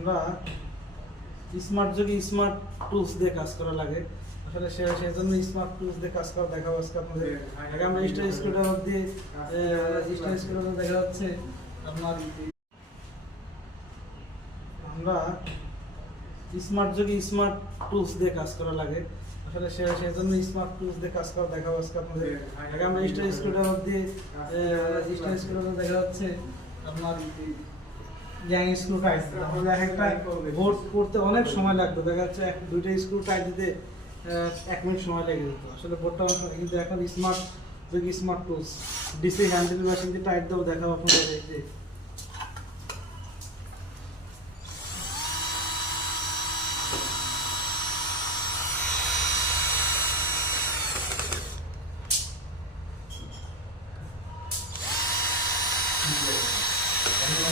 আমরা স্মার্ট যুগে smart tools দিয়ে কাজ করা লাগে। আসলে সেই জন্য স্মার্ট টুলস দিয়ে কাজ করা দেখাবো আজকে আপনাদের। আগে আমরা স্টার স্ক্রুড্রাইভার দিয়ে স্টার স্ক্রুড্রাইভার দেখা যাচ্ছে আপনার। আমরা স্মার্ট যুগে স্মার্ট টুলস দিয়ে কাজ করা লাগে। আসলে সেই জন্য স্মার্ট টুলস দিয়ে কাজ করা দেখাবো আজকে আপনাদের। আগে আমরা স্টার স্ক্রুড্রাইভার দিয়ে স্টার স্ক্রুড্রাইভার দেখা যাচ্ছে আপনার গ্যাং স্ক্রু টাইট। তাহলে একটা বোর্ড করতে অনেক সময় লাগতো, দেখা যাচ্ছে দুইটা স্ক্রু টাইট দিতে 1 মিনিট সময় লেগে যেত। আসলে বোর্ডটা কিন্তু এখন স্মার্ট যুগে smart tools DC handle machine দিয়ে টাইট দেবো দেখাবো আপনাদের।